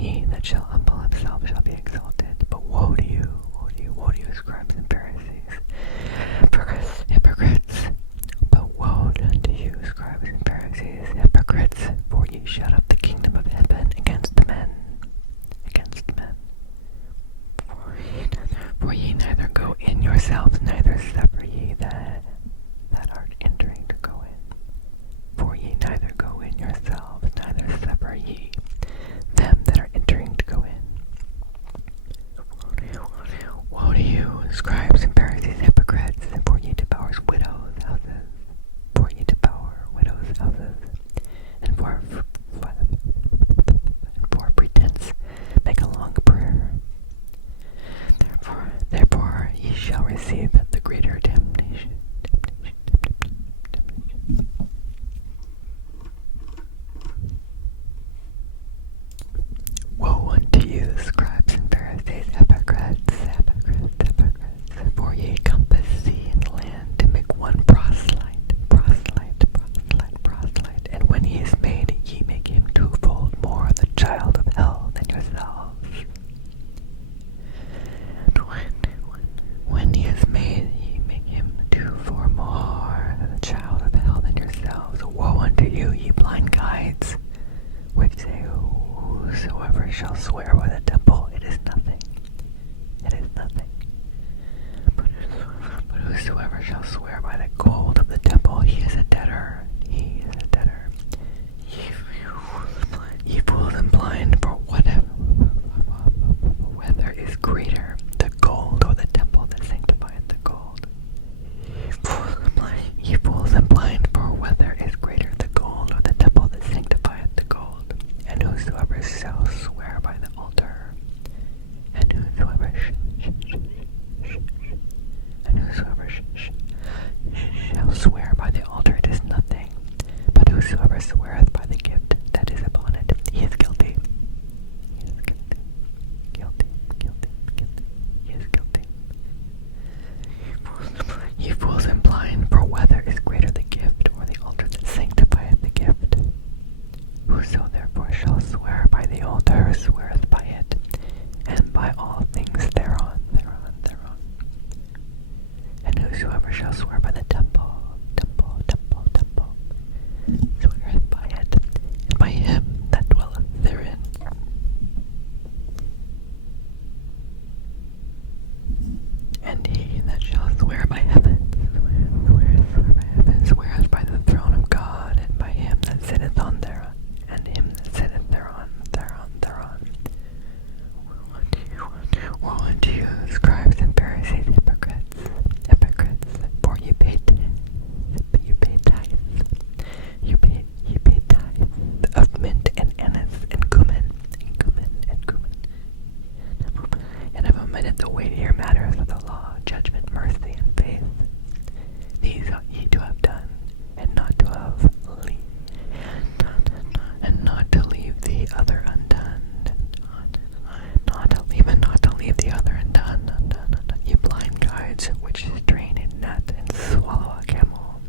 he that shall humble himself shall be exalted. But woe to you, woe to you, scribes and Pharisees, hypocrites. But woe to you, scribes and Pharisees, hypocrites, for ye shut up the kingdom of heaven against men. For ye neither go in yourselves, neither suffer ye that are entering to go in. For ye neither go in yourselves, neither suffer ye them that are entering to go in. Woe to you, scribes and Pharisees, hypocrites, for ye devour widows' houses. For ye devour widows' houses, and for pretense make a long prayer. Therefore ye shall receive the greater damnation. Woe unto you, scribes and Pharisees, hypocrites, for ye compass sea and land to make one proselyte. And when he is made, ye make him twofold more the child of hell than yourselves. When he is made, ye make him twofold more the child of hell than yourselves. Woe unto you, ye blind guides, which say, whosoever shall swear by the temple, it is nothing. But whosoever shall swear by the gold of the temple, he is a debtor. Ye fools and blind, for whether is greater, the gold or the temple that sanctifieth the gold? Ye fools and blind, for whether is greater, the gold or the temple that sanctifieth the gold? And whosoever shall swear by the altar, and whosoever shall swear by the altar, it is nothing. But whosoever sweareth by the gift that is upon it, he is guilty. He is guilty. Ye fools and blind, for whether is greater the gift or the altar that sanctifieth the gift? Whoso therefore shall swear by the altar sweareth by it, and by all things thereon. And whosoever shall swear by the temple, sweareth by it, and by him that dwelleth therein. And he that shall swear by heaven, sweareth by the throne of God, and by him that sitteth on thereon, and him that sitteth thereon. Woe unto you, scribes and Pharisees, hypocrites, for ye pay tithes of mint and anise and cumin, and have omitted the weightier matters of the law, judgment, mercy, and faith. These ought ye to have done, and not to leave the other undone. Not to leave the other undone. Ye blind guides, which strain a gnat and swallow a camel.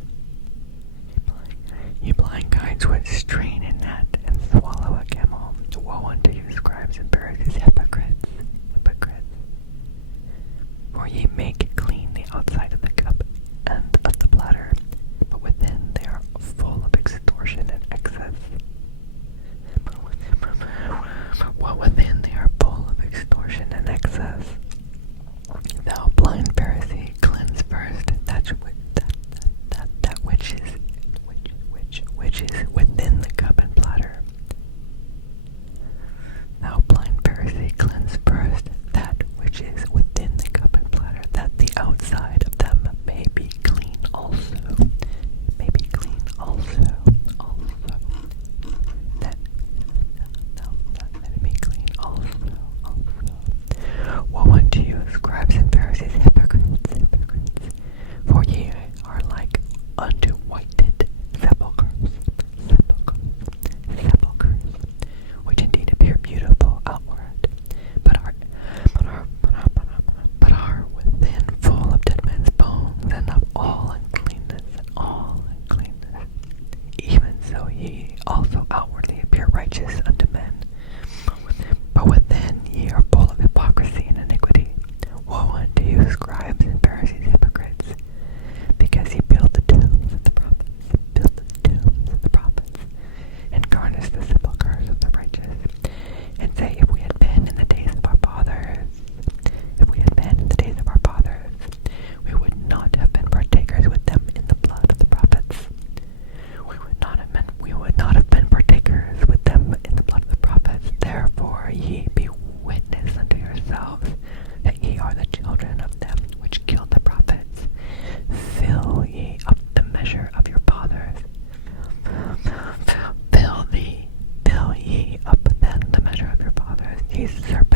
Ye blind guides, which strain a gnat and swallow a camel. Woe unto you, scribes and Pharisees, hypocrites. For ye make clean the outside of the cup and of the platter, but within they are full of extortion and excess. Thou blind Pharisee, cleanse first that which is within the cup and platter. Thou blind Pharisee, ye be witness unto yourselves that ye are the children of them which killed the prophets. Fill ye up the measure of your fathers. Fill ye up then the measure of your fathers, ye serpents.